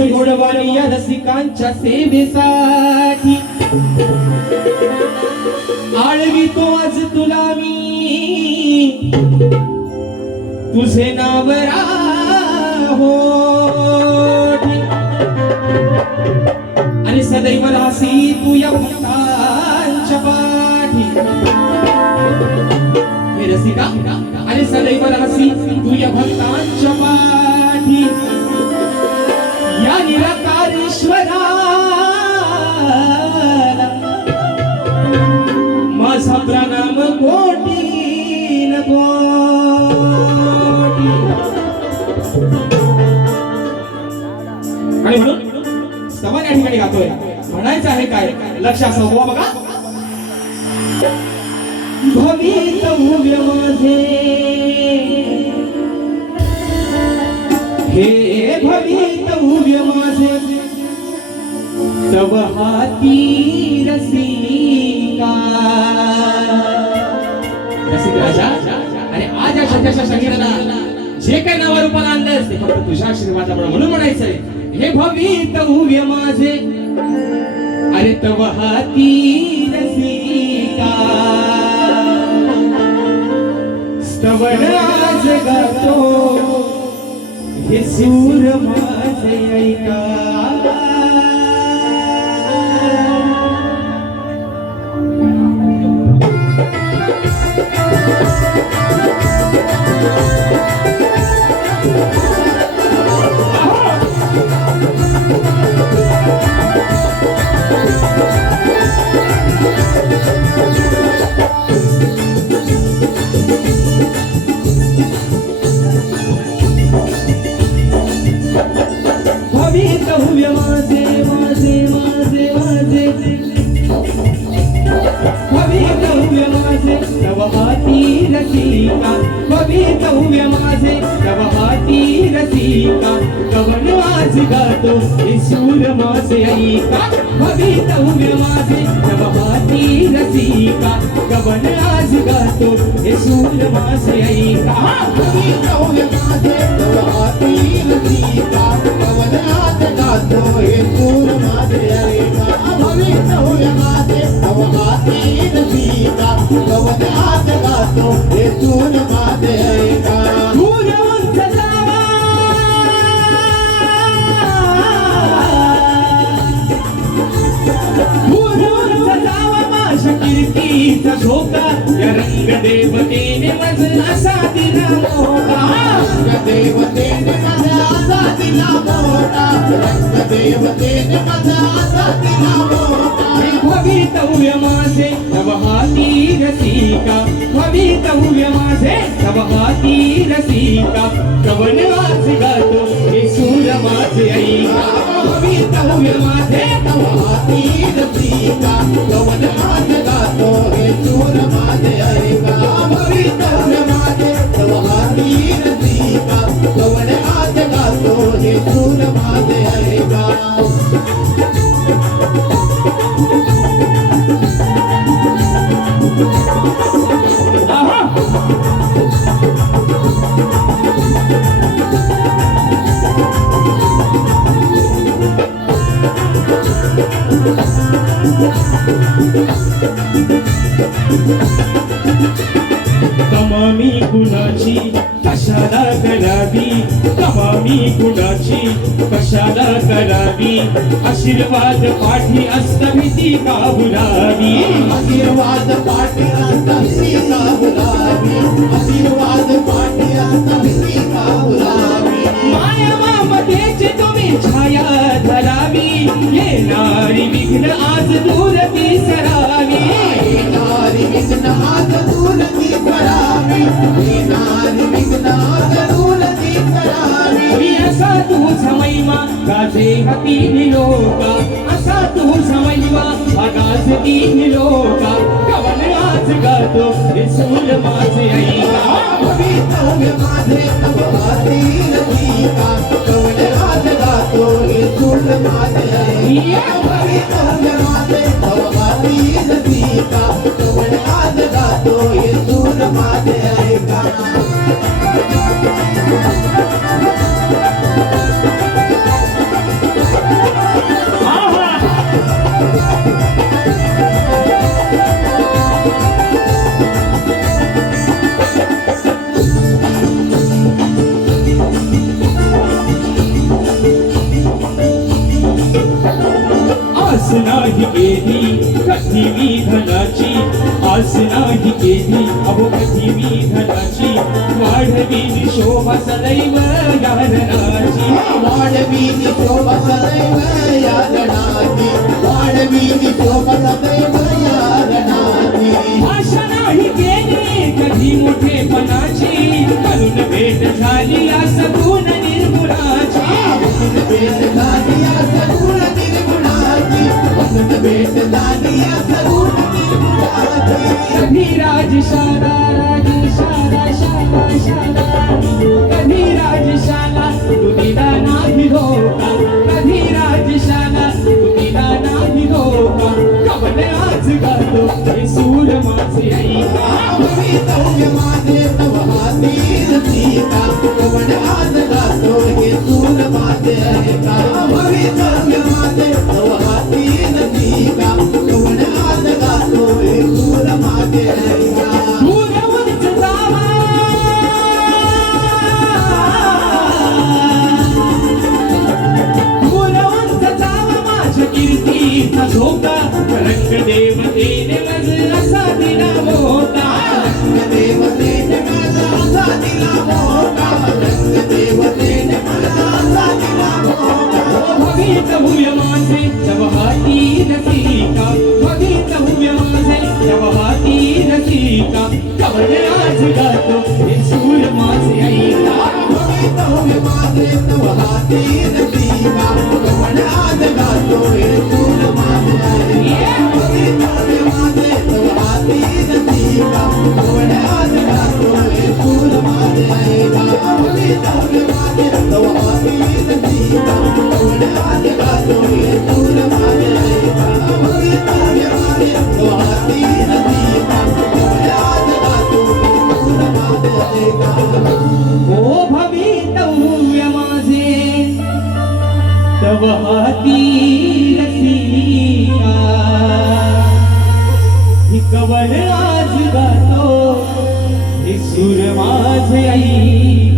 गोडवाणी या रसिकांच्या सेवेसाठी. आळवी तो आज तुला मी. तुझे नाव राहो आणि सदैव रासी तू या भक्तांच्या पाठी. रसिका आणि सदैव रासी तू या भक्तांच्या पाठी. माझा प्रणाम कोटी न आणि म्हणून समान या ठिकाणी गातोय. म्हणायचं आहे काय? लक्ष असं हो बघा. भवित उग्र माझे तव हाती रसिका रसिक राजा? आणि आज या छोट्याशा शरीराला जे काही नावा रूपाला आणलंस ते फक्त तुझ्या आशीर्वादामुळे म्हणून म्हणायचंय हे भवितव्य माझे. अरे तव हाती रसिका स्तवन आज गातो हे सूर माझे ऐका। रसिका रसिका भवितव्य माझे तव हाती रसिका कवन आज गातो हे सूर माझे ऐका. भवितव्य माझे तव हाती रसिका कवन आज गातो हे सूर माझे ऐका. झोका या रंग देवतेने मजला साधीला मोठा. रंगदेवतेने माझा असा दिला मोठा, रंगदेवतेने माझा असा दिला मोठा. हे भवितव्य माझे तव हाती रसिका. भवितव्य माझे तव हाती रसिका. कवन वाज गातो हे सूर माझे ऐका. ऐका. आहा कमामी कुणाची कशाला करावी? कमामी कुणाची कशाला करावी? आशीर्वाद पाठी असत भीती का बुरावी आशीर्वाद पाठी आता सीता गुलाबी आशीर्वाद पाठी आता सीता गुलाबी माया ममतेची तुम्ही छाया धरावी. येणारी विघ्न आज दूर तीन लोका. असा तू समजवा आकाश तीन लोका. कवन आज गातो सूल माझे ऐका भवितव्य माझे तव हाती रसिका कवड गातो हे माझे ऐका. माझे तव हाती रसिका कवड गातो हे माझे ऐका आस नाही केली कधी मी धनाची आस नाही केली. अहो कधी मी धनाची वाढवी शोभा सदैव यादनाची. वाढवीनी शोभा सदैव या गणाची वसंत सगुण कधी राजशाला राजशाला शाला शाला कधी राजशाला तू दिला नाही कधी राजशाला. तव हाती तव हाती रसिका ही कवल आज गातो हे सूर माझे आई।